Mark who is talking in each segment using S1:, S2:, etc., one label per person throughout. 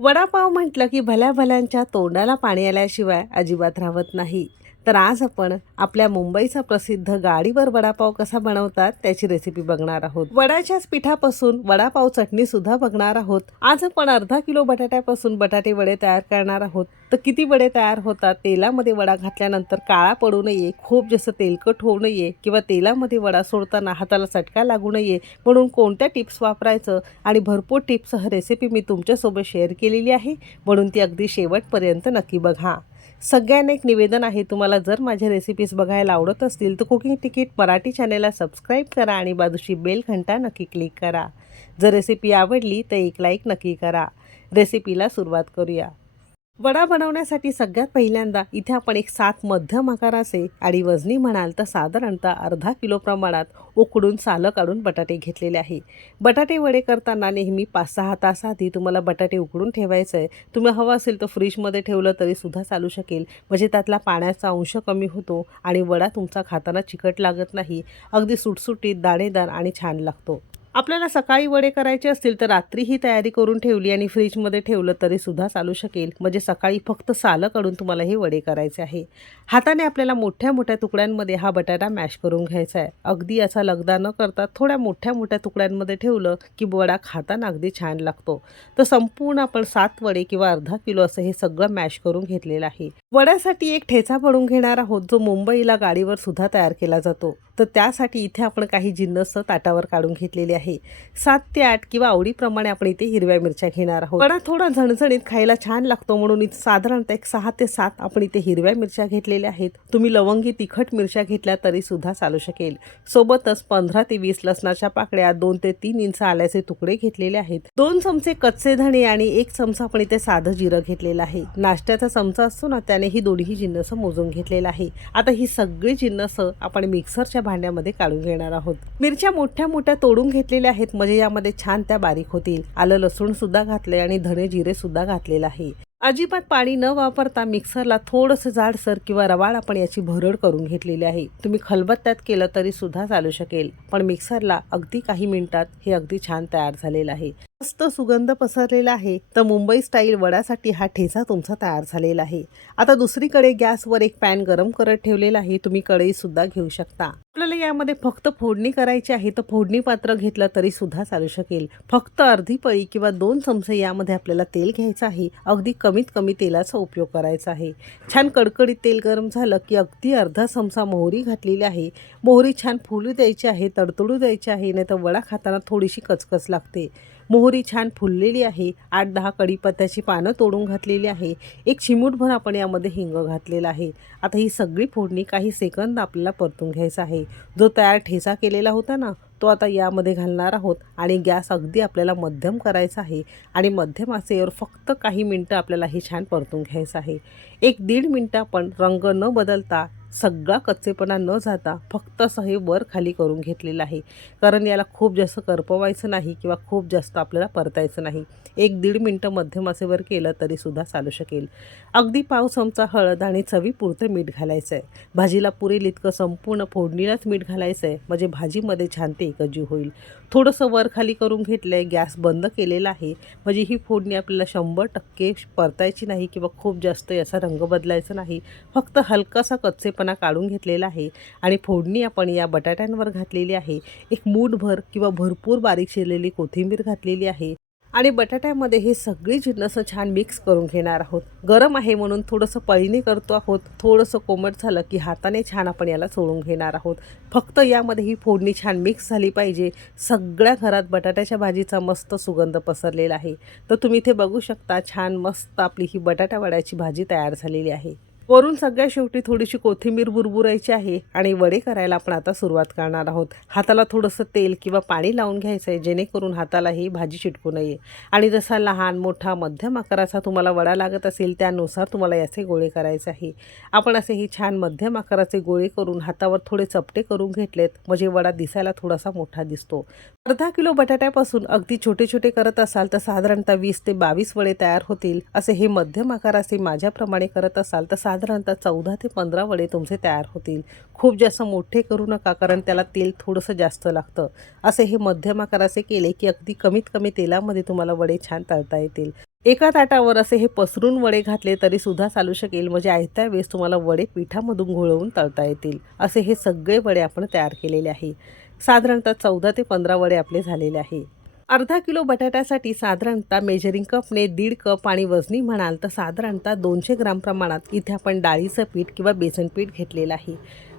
S1: वडापाव म्हटलं की भल्या भल्यांच्या तोंडाला पाणी आल्याशिवाय अजिबात राहत नाही. तर आज आपण आपल्या मुंबईचा प्रसिद्ध गाडीवर वडापाव कसा बनवतात त्याची रेसिपी बघणार आहोत. वडाच्याच पिठापासून वडापाव चटणी सुद्धा बघणार आहोत. आज आपण अर्धा किलो बटाट्यापासून बटाटे वडे तयार करणार आहोत. तर किती वडे तयार होतात तेलामध्ये वडा घातल्यानंतर काळा पडू नये खूप जास्त तेलकट होऊ नये किंवा तेलामध्ये वडा सोडताना हाताला चटका लागू नये म्हणून कोणत्या टिप्स वापरायचं आणि भरपूर टिप्ससह रेसिपी मी तुमच्यासोबत शेअर केलेली आहे. म्हणून ती अगदी शेवटपर्यंत नक्की बघा. सगळ्यांना एक निवेदन आहे तुम्हाला जर माझ्या रेसिपीज बघायला आवडत असतील तर कुकिंग तिकीट मराठी चॅनेलला सबस्क्राईब करा आणि बाजूशी बेल घंटा नक्की क्लिक करा. जर रेसिपी आवडली तर एक लाईक नक्की करा. रेसिपीला सुरुवात करूया. वडा बनवण्यासाठी सगळ्यात पहिल्यांदा इथे आपण एक सात मध्यम आकाराचे आणि वजनी म्हणाल तर साधारणतः अर्धा किलो प्रमाणात उकडून सालं काढून बटाटे घेतलेले आहे. बटाटे वडे करताना नेहमी पाच सहा तास आधी तुम्हाला बटाटे उकडून ठेवायचं आहे तुम्ही हवं असेल तर फ्रीजमध्ये ठेवलं तरी सुद्धा चालू शकेल. म्हणजे त्यातला पाण्याचा अंश कमी होतो आणि वडा तुमचा खाताना चिकट लागत नाही. अगदी सुटसुटीत दाणेदार आणि छान लागतो. आपल्याला सकाळी वडे करायचे असतील तर रात्री ही तयारी करून ठेवली आणि फ्रीजमध्ये ठेवलं तरी सुद्धा चालू शकेल. म्हणजे सकाळी फक्त सालं काढून तुम्हाला हे वडे करायचे आहे. हाताने आपल्याला मोठ्या मोठ्या तुकड्यांमध्ये हा बटाटा मॅश करून घ्यायचा आहे. अगदी याचा लगदा न करता थोड्या मोठ्या मोठ्या तुकड्यांमध्ये ठेवलं की वडा खाताना अगदी छान लागतो. तर संपूर्ण आपण सात वडे किंवा अर्धा किलो असं हे सगळं मॅश करून घेतलेलं आहे. वड्यासाठी एक ठेचा पडून घेणार आहोत जो मुंबईला गाडीवर सुद्धा तयार केला जातो. तर त्यासाठी इथे आपण काही जिन्नस ताटावर काढून घेतलेले आहे. सात ते आठ किंवा आवडीप्रमाणे आपण इथे हिरव्या मिरच्या घेणार आहोत. वडा थोडा झणझणीत खायला छान लागतो म्हणून इथे साधारणतः एक सहा ते सात आपण इथे हिरव्या मिरच्या घेतलेल्या आहेत. तुम्ही लवंगी तिखट मिरच्या घेतल्या तरी सुद्धा चालू शकेल. सोबतच पंधरा ते वीस लसणाच्या पाकड्या दोन ते तीन इंच आल्याचे तुकडे घेतलेले आहेत. दोन चमचे कच्चे धणे आणि एक चमचा आपण इथे साधं जिरं घेतलेलं आहे. नाश्त्याचा चमचा असतो ना त्याने ही दोन्ही जिन्नस मोजून घेतलेलं आहे. आता ही सगळी जिन्नस आपण मिक्सरच्या भांड्यामध्ये काढून घेणार आहोत. मिरच्या मोठ्या मोठ्या तोडून घेतलेल्या आहेत. म्हणजे यामध्ये छान त्या बारीक होतील. आलं लसूण सुद्धा घातलंय आणि धणे जिरे सुद्धा घातलेलं आहे. अजिबात पाणी न वापरता मिक्सरला थोडंसं जाडसर किंवा रवाळ आपण याची भरड करून घेतलेली आहे. तुम्ही खलबत्त्यात केलं तरी सुद्धा चालू शकेल. पण मिक्सरला अगदी काही मिनिटात हे अगदी छान तयार झालेलं आहे. मस्त सुगंध पसरलेला आहे. तर मुंबई स्टाईल वड्यासाठी हा ठेचा तुमचा तयार झालेला आहे. आता दुसरीकडे गॅसवर एक पॅन गरम करत ठेवलेला आहे. तुम्ही कढई सुद्धा घेऊ शकता. आपल्याला यामध्ये फक्त फोडणी करायची आहे तर फोडणी पात्र घेतलं तरी सुद्धा चालू शकेल. फक्त अर्धी पळी किंवा दोन चमचे यामध्ये आपल्याला तेल घ्यायचं आहे. अगदी कमीत कमी तेलाचा उपयोग करायचा आहे. छान कडकडीत तेल गरम झालं की अगदी अर्धा चमचा मोहरी घातलेली आहे. मोहरी छान फुलू द्यायची आहे तडतडू द्यायची आहे नाही तर वडा खाताना थोडीशी कचकच लागते. मोहरी छान फुललेली आहे. आठ दहा कढीपत्त्याची पानं तोडून घातलेली आहे. एक चिमूटभर आपण यामध्ये हिंग घातलेला आहे. आता ही सगळी फोडणी काही सेकंद आपल्याला परतून घ्यायचा आहे. जो तयार ठेचा केलेला होता ना तो आता यामध्ये घालणार आहोत आणि गॅस अगदी आपल्याला मध्यम करायचा आहे आणि मध्यम आचेवर फक्त काही मिनटं आपल्याला हे छान परतून घ्यायचं आहे. एक दीड मिनटं आपण रंग न बदलता सगळा कच्चेपणा न जाता फक्त असं हे वर खाली करून घेतलेलं आहे. कारण याला खूप जास्त करपवायचं नाही किंवा खूप जास्त आपल्याला परतायचं नाही. एक दीड मिनटं मध्यमासेवर केलं तरीसुद्धा चालू शकेल. अगदी पाव चमचा हळद आणि चवीपुरतं मीठ घालायचं आहे भाजीला पुरेल इतकं संपूर्ण फोडणीलाच मीठ घालायचं आहे म्हणजे भाजीमध्ये छान ते एकजीव होईल. थोडंसं वर खाली करून घेतलं आहे गॅस बंद केलेला आहे. म्हणजे ही फोडणी आपल्याला शंभर टक्के परतायची नाही किंवा खूप जास्त याचा रंग बदलायचा नाही. फक्त हलकासा कच्चेपणा काढून घेतलेला आहे आणि फोडणी आपण या बटाट्यांवर घातलेली आहे. एक मूठभर किंवा भरपूर बारीक शिरलेली कोथिंबीर घातलेली आहे. आणि बटाट्यामध्ये हे सगळी जिन्नसं छान मिक्स करून घेणार आहोत. गरम आहे म्हणून थोडंसं पळीने करतो आहोत. थोडंसं कोमट झालं की हाताने छान आपण याला सोडून घेणार आहोत. फक्त यामध्ये ही फोडणी छान मिक्स झाली पाहिजे. सगळ्या घरात बटाट्याच्या भाजीचा मस्त सुगंध पसरलेला आहे. तर तुम्ही इथे बघू शकता छान मस्त आपली ही बटाटा वड्याची भाजी तयार झालेली आहे. वरून सगळ्या शेवटी थोडीशी कोथिंबीर बुरबुरायची आहे आणि वडे करायला आपण आता सुरुवात करणार आहोत. हाताला थोडंसं तेल किंवा पाणी लावून घ्यायचं आहे जेणेकरून हाताला ही भाजी चिटकू नये. आणि जसा लहान मोठा मध्यम आकाराचा तुम्हाला वडा लागत असेल त्यानुसार तुम्हाला याचे गोळे करायचे आहे. आपण असे ही छान मध्यम आकाराचे गोळे करून हातावर थोडे चपटे करून घेतलेत म्हणजे वडा दिसायला थोडासा मोठा दिसतो. अर्धा किलो बटाट्यापासून अगदी छोटे छोटे करत असाल तर साधारणतः वीस ते बावीस वडे तयार होतील. असे हे मध्यम आकाराचे माझ्याप्रमाणे करत असाल तर साधारणतः चौदा ते पंधरा वडे तुमचे तयार होतील. खूप जास्त मोठे करू नका कारण त्याला तेल थोडंसं जास्त लागतं. असे हे मध्यम आकाराचे केले की अगदी कमीत कमी तेलामध्ये तुम्हाला वडे छान तळता येतील. एका ताटावर असे हे पसरून वडे घातले तरी सुद्धा चालू शकेल म्हणजे आयत्या वेळेस तुम्हाला वडे पिठामधून घोळवून तळता येतील. असे हे सगळे वडे आपण तयार केलेले आहे. साधारणतः चौदा ते पंधरा वडे आपले झालेले आहे. अर्धा किलो बटाट्यासाठी साधारणतः मेजरिंग कपने दीड कप आणि वजनी म्हणाल तर साधारणतः दोनशे ग्राम प्रमाणात. इथे आपण डाळीचं पीठ किंवा बेसन पीठ घेतलेलं आहे.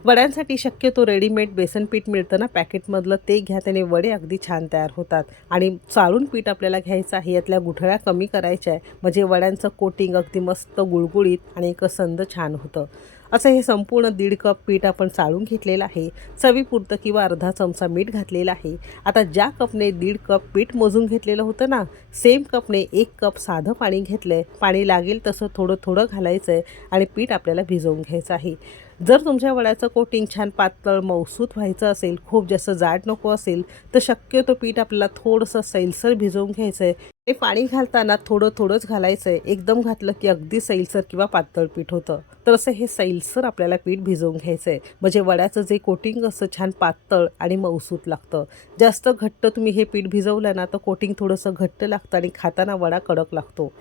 S1: वड्यांसाठी शक्यतो रेडीमेड बेसन पीठ मिळतं ना पॅकेटमधलं ते घ्या त्याने वडे अगदी छान तयार होतात. आणि चाळून पीठ आपल्याला घ्यायचं आहे यातल्या गुठळ्या कमी करायच्या आहे म्हणजे वड्यांचं कोटिंग अगदी मस्त गुळगुळीत आणि एक संद छान होतं. असं हे संपूर्ण दीड कप पीठ आपण चाळून घेतलेलं आहे. चवीपुरतं किंवा अर्धा चमचा मीठ घातलेला आहे. आता ज्या कपने दीड कप पीठ मोजून घेतलेलं होतं ना सेम कपने एक कप साधं पाणी घेतलं आहे पाणी लागेल तसं थोडं थोडं घालायचं आहे आणि पीठ आपल्याला भिजवून घ्यायचं आहे. जर तुमच्या वड्याचं कोटिंग छान पातळ मौसूत व्हायचं असेल खूप जास्त जाड नको असेल तर शक्यतो पीठ आपल्याला थोडंसं सैलसर भिजवून घ्यायचं आहे ते पाणी घालताना थोडं थोडंच घालायचं आहे एकदम घातलं की अगदी सैलसर किंवा पातळ पीठ होतं. तर असं हे सैलसर आपल्याला पीठ भिजवून घ्यायचं आहे म्हणजे वड्याचं जे कोटिंग असं छान पातळ आणि मऊसूत लागतं. जास्त घट्ट तुम्ही हे पीठ भिजवलं ना तर कोटिंग थोडंसं घट्ट लागतं आणि खाताना वडा कडक लागतो.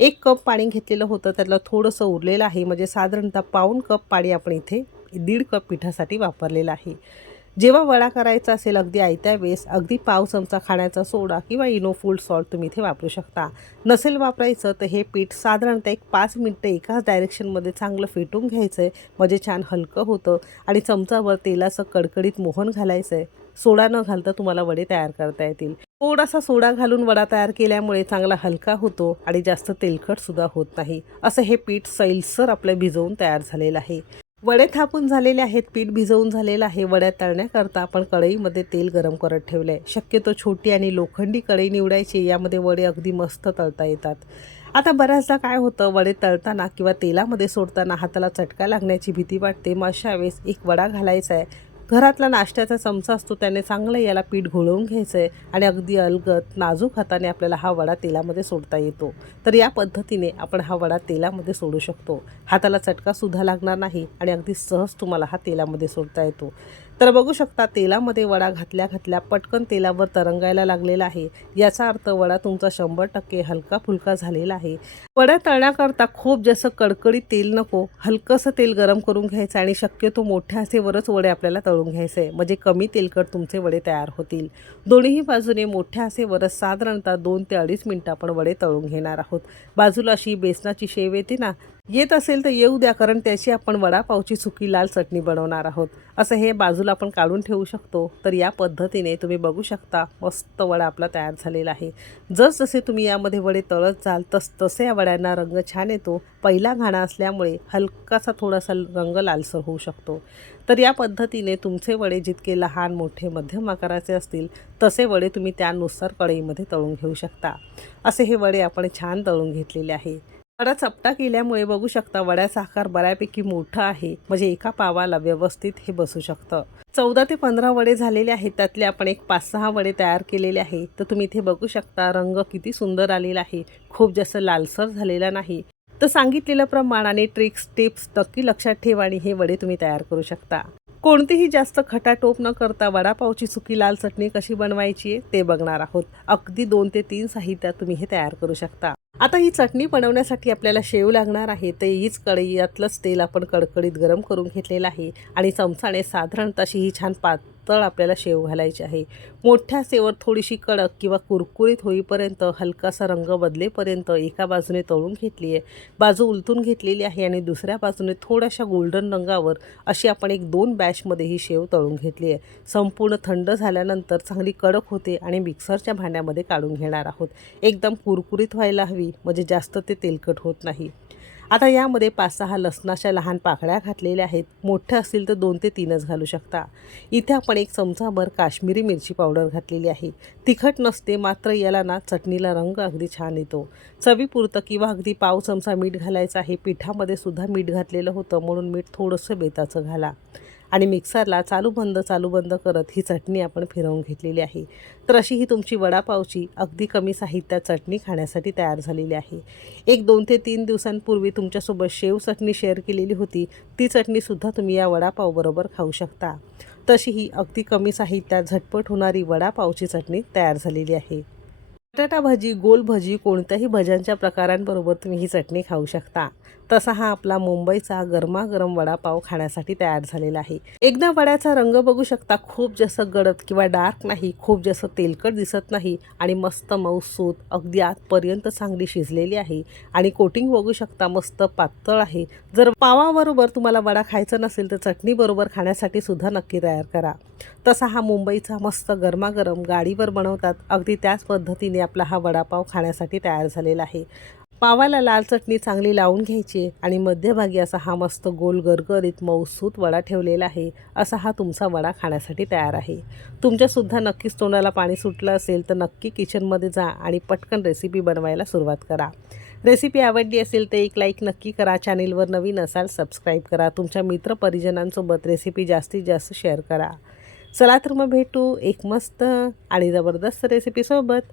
S1: एक कप पाणी घेतलेलं होतं त्यातलं थोडंसं उरलेलं आहे. म्हणजे साधारणतः पाऊण कप पाणी आपण इथे दीड कप पिठासाठी वापरलेलं आहे. जेव्हा वडा करायचा असेल अगदी आयत्या वेळेस अगदी पाव चमचा खाण्याचा सोडा किंवा इनोफुल सॉल्ट तुम्ही इथे वापरू शकता. नसेल वापरायचं तर हे पीठ साधारणतः एक पाच मिनटं एकाच डायरेक्शनमध्ये चांगलं फेटून घ्यायचं आहे म्हणजे छान हलकं होतं आणि चमचावर तेलाचं कडकडीत मोहन घालायचं आहे सोडा न घालता तुम्हाला वडे तयार करता येतील. थोडासा सोडा घालून वडा तयार केल्यामुळे चांगला हलका होतो आणि जास्त तेलकटसुद्धा होत नाही. असं हे पीठ सैलसर आपलं भिजवून तयार झालेलं आहे. वडे थापून झालेले आहेत पीठ भिजवून झालेलं आहे. वड्या तळण्याकरता आपण कढईमध्ये तेल गरम करत ठेवलं आहे शक्यतो छोटी आणि लोखंडी कढई निवडायची यामध्ये वडे अगदी मस्त तळता येतात. आता बऱ्याचदा काय होतं वडे तळताना किंवा तेलामध्ये सोडताना हाताला चटका लागण्याची भीती वाटते. मग अशा वेळेस एक वडा घालायचा आहे. घरातला नाश्त्याचा चमचा असतो त्याने चांगलं याला पीठ घोळवून घ्यायचं आहे आणि अगदी अलगत नाजूक हाताने आपल्याला हा वडा तेलामध्ये सोडता येतो. तर या पद्धतीने आपण हा वडा तेलामध्ये सोडू शकतो. हाताला चटकासुद्धा लागणार नाही आणि अगदी सहज तुम्हाला हा तेलामध्ये सोडता येतो. तर बघू शकता तेलामध्ये वडा घातल्या घातल्या पटकन तेलावर तरंगायला लागलेला आहे. याचा अर्थ वडा तुमचा शंभर टक्के हलका फुलका झालेला आहे. वड्या तळण्याकरता खूप जास्त कडकडीत तेल नको. हलकंसं तेल गरम करून घ्यायचं आणि शक्यतो मोठ्या आसेवरच वडे आपल्याला तळून घ्यायचे. आहे म्हणजे कमी तेलकट तुमचे वडे तयार होतील. दोन्ही बाजूने मोठ्या आसेवरच साधारणतः दोन ते अडीच मिनटं आपण वडे तळून घेणार आहोत. बाजूला अशी बेसनाची शेव येते ना येत असेल तर येऊ द्या कारण त्याची आपण वडापावची सुकी लाल चटणी बनवणार आहोत. असं हे बाजूला आपण काढून ठेवू शकतो. तर या पद्धतीने तुम्ही बघू शकता मस्त वडा आपला तयार झालेला आहे. जसजसे तुम्ही यामध्ये वडे तळत जाल तस तसे या वड्यांना रंग छान येतो. पहिला घाणा असल्यामुळे हलकासा थोडासा रंग लालसर होऊ शकतो. तर या पद्धतीने तुमचे वडे जितके लहान मोठे मध्यम आकाराचे असतील तसे वडे तुम्ही त्यानुसार कढईमध्ये तळून घेऊ शकता. असे हे वडे आपण छान तळून घेतलेले आहे. वडा चपटा केल्यामुळे बघू शकता वड्याचा आकार बऱ्यापैकी मोठा आहे. म्हणजे एका पावाला व्यवस्थित हे बसू शकतं. चौदा ते पंधरा वडे झालेले आहेत. त्यातले आपण एक पाच सहा वडे तयार केलेले आहे. तर तुम्ही इथे बघू शकता रंग किती सुंदर आलेला आहे. खूप जास्त लालसर झालेला नाही. तर सांगितलेलं प्रमाण आणि ट्रिक्स टिप्स नक्की लक्षात ठेवा आणि हे वडे तुम्ही तयार करू शकता. कोणतीही जास्त खटाटोप न करता वडापावची सुकी लाल चटणी कशी बनवायची आहे ते बघणार आहोत. अगदी दोन ते तीन साहित्यात तुम्ही हे तयार करू शकता. आता ही चटणी बनवण्यासाठी आपल्याला शेव लागणार आहे. तर हीच कढई यातलंच तेल आपण कडकडीत गरम करून घेतलेलं आहे. आणि चमचाने साधारणत अशी ही छान पात पातळ आपल्याला शेव घालायची आहे. मोठ्या सेवर थोडीशी कडक किंवा कुरकुरीत होईपर्यंत हलकासा रंग बदलेपर्यंत एका बाजूने तळून घेतली आहे. बाजू उलटून घेतलेली आहे आणि दुसऱ्या बाजूने थोड्याशा गोल्डन रंगावर अशी आपण एक दोन बॅचमध्ये ही शेव तळून घेतली आहे. संपूर्ण थंड झाल्यानंतर चांगली कडक होते आणि मिक्सरच्या भांड्यामध्ये काढून घेणार आहोत. एकदम कुरकुरीत व्हायला हवी म्हणजे जास्त ते तेलकट होत नाही. आता यामध्ये पाच सहा लसणाच्या लहान पाकळ्या घातलेल्या आहेत. मोठ्या असतील तर दोन ते तीनच घालू शकता. इथे आपण एक चमचाभर काश्मीरी मिरची पावडर घातलेली आहे. तिखट नसते मात्र याला ना चटणीला रंग अगदी छान येतो. चवीपुरतं किंवा अगदी पाव चमचा मीठ घालायचं आहे. पिठामध्ये सुद्धा मीठ घातलेलं होतं म्हणून मीठ थोडंसं बेताचं घाला. आणि मिक्सरला चालू बंद चालू बंद करत ही चटणी आपण फिरवून घेतलेली आहे. तर अशी ही तुमची वडापावची अगदी कमी साहित्यात चटणी खाण्यासाठी तयार झालेली आहे. एक दोन ते तीन दिवसांपूर्वी तुमच्यासोबत शेव चटणी शेअर केलेली होती. ती चटणीसुद्धा तुम्ही या वडापावबरोबर खाऊ शकता. तशी ही अगदी कमी साहित्यात झटपट होणारी वडापावची चटणी तयार झालेली आहे. बटाटा भाजी गोल भजी कोणत्याही भज्यांच्या प्रकारांबरोबर तुम्ही ही चटणी खाऊ शकता. तसा हा आपला मुंबईचा गरमागरम वडापाव खाण्यासाठी तयार झालेला आहे. एकदा वड्याचा रंग बघू शकता खूप जास्त गडद किंवा डार्क नाही खूप जास्त तेलकट दिसत नाही आणि मस्त मऊसूत अगदी आतपर्यंत चांगली शिजलेली आहे. आणि कोटिंग बघू शकता मस्त पातळ आहे. जर पावाबरोबर तुम्हाला वडा खायचा नसेल तर चटणीबरोबर खाण्यासाठी सुद्धा नक्की तयार करा. तसा हा मुंबईचा मस्त गरमागरम गाडीवर बनवतात. अगदी त्याच पद्धतीने आपला हा वडापाव खाण्यासाठी तयार झालेला आहे. पावाला लाल चटणी चांगली लावून घ्यायची आणि मध्यभागी असा हा मस्त गोल गरगरीत मऊसूत वडा ठेवलेला आहे. असा हा तुमचा वडा खाण्यासाठी तयार आहे. तुमच्यासुद्धा नक्कीच तोंडाला पाणी सुटलं असेल तर नक्की किचनमध्ये जा आणि पटकन रेसिपी बनवायला सुरुवात करा. रेसिपी आवडली असेल तर एक लाईक नक्की करा. चॅनेलवर नवीन असाल सबस्क्राईब करा. तुमच्या मित्रपरिजनांसोबत रेसिपी जास्तीत जास्त शेअर करा. चला तर मग भेटू एक मस्त आणि जबरदस्त रेसिपीसोबत